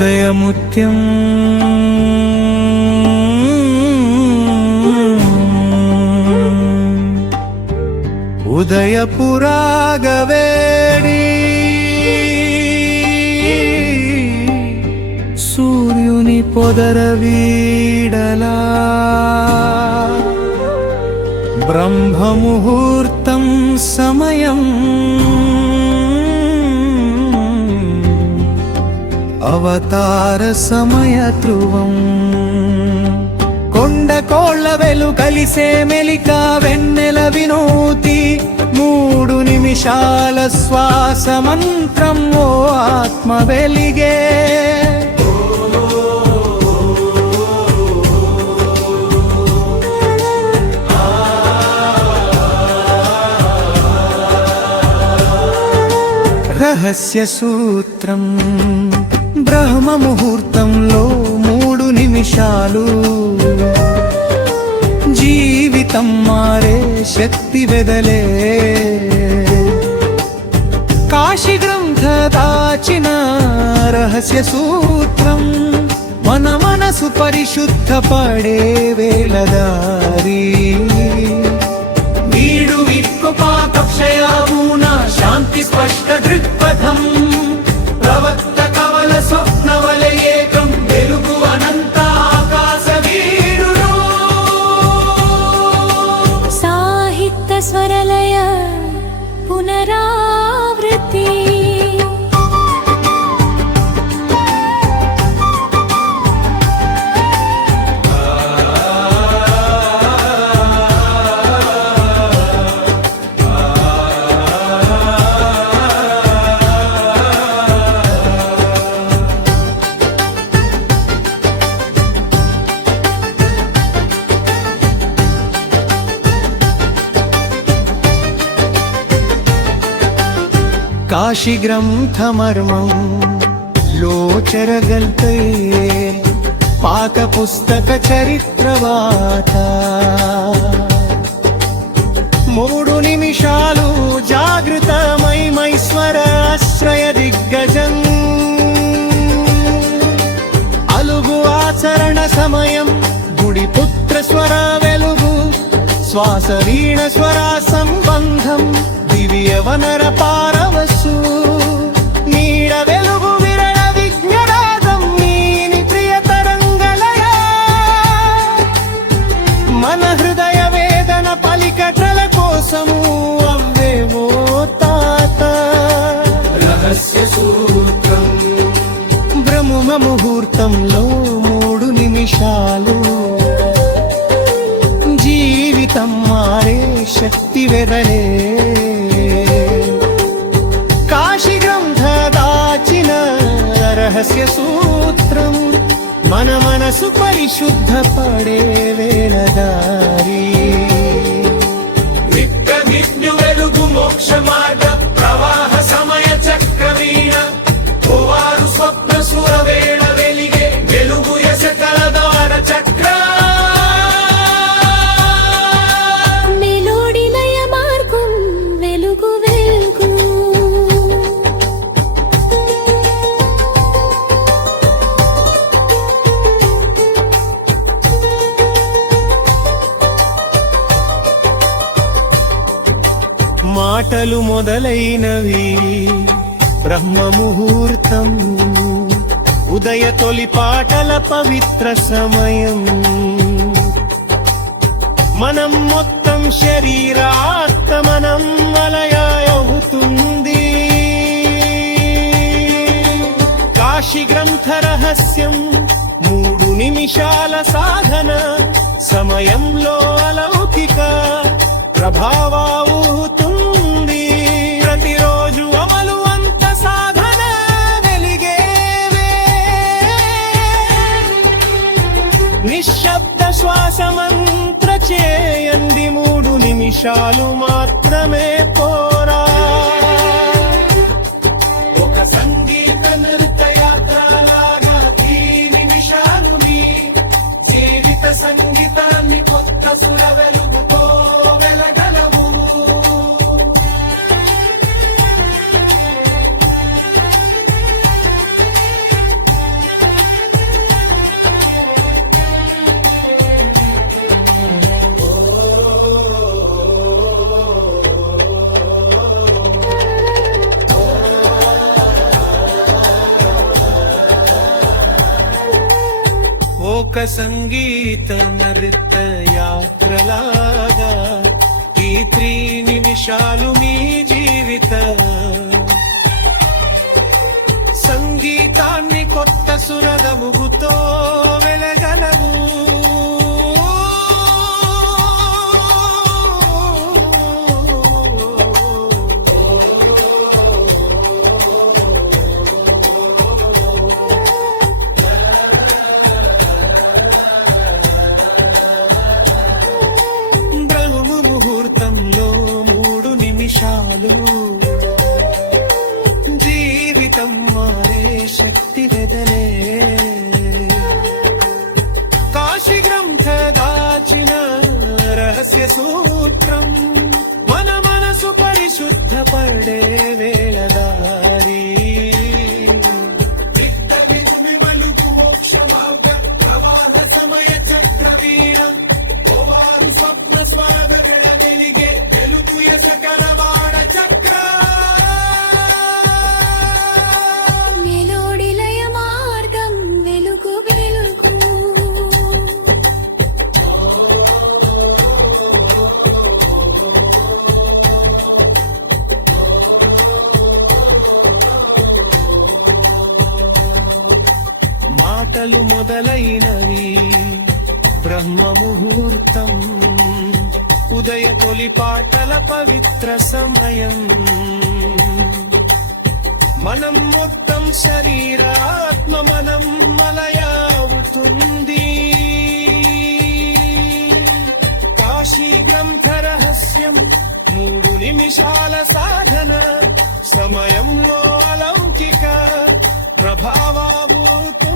ఉదయముత్యం ఉదయపురాగవేడి సూర్యుని పొదరవీడలా బ్రహ్మముహూర్తం సమయం అవతార సమయ ధ్రువం కొండ కోళ్ళ వెలు కలిసే మెలిక వెన్నెల వినూతి 3 నిమిషాల శ్వాస మంత్రం ఓ ఆత్మ వెలిగే రహస్య సూత్రం బ్రహ్మ ముహూర్తంలో 3 నిమిషాలు జీవితం మారే శక్తి వెదలే కాశీ గ్రంథ దాచిన రహస్య సూత్రం మన మనసు పరిశుద్ధపడే వేళదారి వీడు విప్పపాకక్షయామూన శాంతి స్పష్ట దృక్పథం ప్రవక్త కవల స్వప్నవల ఏకం వెలుగు అనంత ఆకాశ వీరుడు సాహిత్య స్వరలయ పునరావృత్తి కాశీ గ్రంథమర్మం లోచరగల్తే పాక పుస్తక చరిత్రవాత 3 నిమిషాలు జాగృతమై మైశ్వర ఆశ్రయ దిగ్గజం అలుగు ఆచరణ సమయం గుడి పుత్ర స్వర వెలుగు శ్వాస వీణ స్వర సంబంధం దివ్యవనర పారవసు నీడ వెలుగు విరళ విజ్ఞరాగం నీని ప్రియ తరంగలయ మన హృదయ వేదన పలికట్ల కోసము అవ్వేవో తాత రహస్య సూత్రం బ్రహ్మ ముహూర్తంలో 3 నిమిషాలు జీవితం మారే శక్తి వెదలే కాశీ గ్రంథ దాచిన రహస్య సూత్రం మన మనసు పరిశుద్ధపడే వేళదారి విజ్ఞు వెలుగు మోక్ష మార్గ ప్రవాహ సమయ చక్రవీణ ఓవారు స్వప్న సుర వేళ వెలిగే వెలుగు యశ కలదార చక్ర మాటలు మొదలైనవి బ్రహ్మ ముహూర్తం ఉదయ తొలి పాటల పవిత్ర సమయం మనం మొత్తం శరీరాత్మనం మలయ అవుతుంది కాశీ గ్రంథ రహస్యం 3 నిమిషాల సాధన సమయంలో అలౌకిక ప్రభావవుతుంది ప్రతిరోజు అమలు అంత సాధన వెలిగేవే నిశ్శబ్ద శ్వాస మంత్ర చేయండి 3 నిమిషాలు మాత్రమే పోరా ఒక సంగీత నృత్య యాత్రలాగా ఈ నిమిషాలు మీ జీవిత సంగీతాన్ని కొత్త సుర వెలుగుతో వెలగలవు ఒక సంగీత నృత్య యాత్రలాగా ఈ 3 నిమిషాలు మీ జీవిత సంగీతాన్ని కొత్త సురదముగుతో వెలగలవు. ముహూర్తంలో 3 నిమిషాలు జీవితం మారే శక్తి వెదలే. కాశీ గ్రంథ దాచిన రహస్య సూత్రం మన మనసు పరిశుద్ధపడే వేళదారి. మలుపు మోక్ష మార్గ ప్రవాహ సమయ చక్రవీణ స్వప్న స్వాదగణ వెలిగే వెలుగు యశకర బాణ చక్ర. మెలోడిలయ మార్గం వెలుగు వెలుగు. మాటలు మొదలైనవి బ్రహ్మ ముహూర్తం ఉదయ తొలి పాటల పవిత్ర సమయం. మనం మొత్తం శరీరాత్మ మనం మలయవుతుంది. కాశీ గ్రంథ రహస్యం 3 నిమిషాల సాధన సమయంలో అలౌకిక ప్రభావవుతుంది.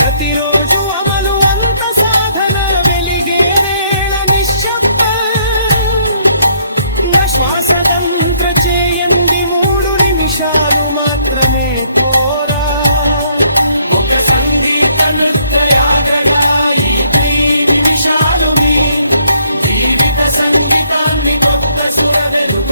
ప్రతిరోజు అమలు అంత సాధన వెలిగే వేళ నిశ్శబ్దం శ్వాసతంత్ర చేయండి 3 నిమిషాలు మాత్రమే పోరా. ఒక సంగీత నృత్యయాగగా ఈ 3 నిమిషాలు మీ జీవిత సంగీతాన్ని కొత్త సుర వెలుగు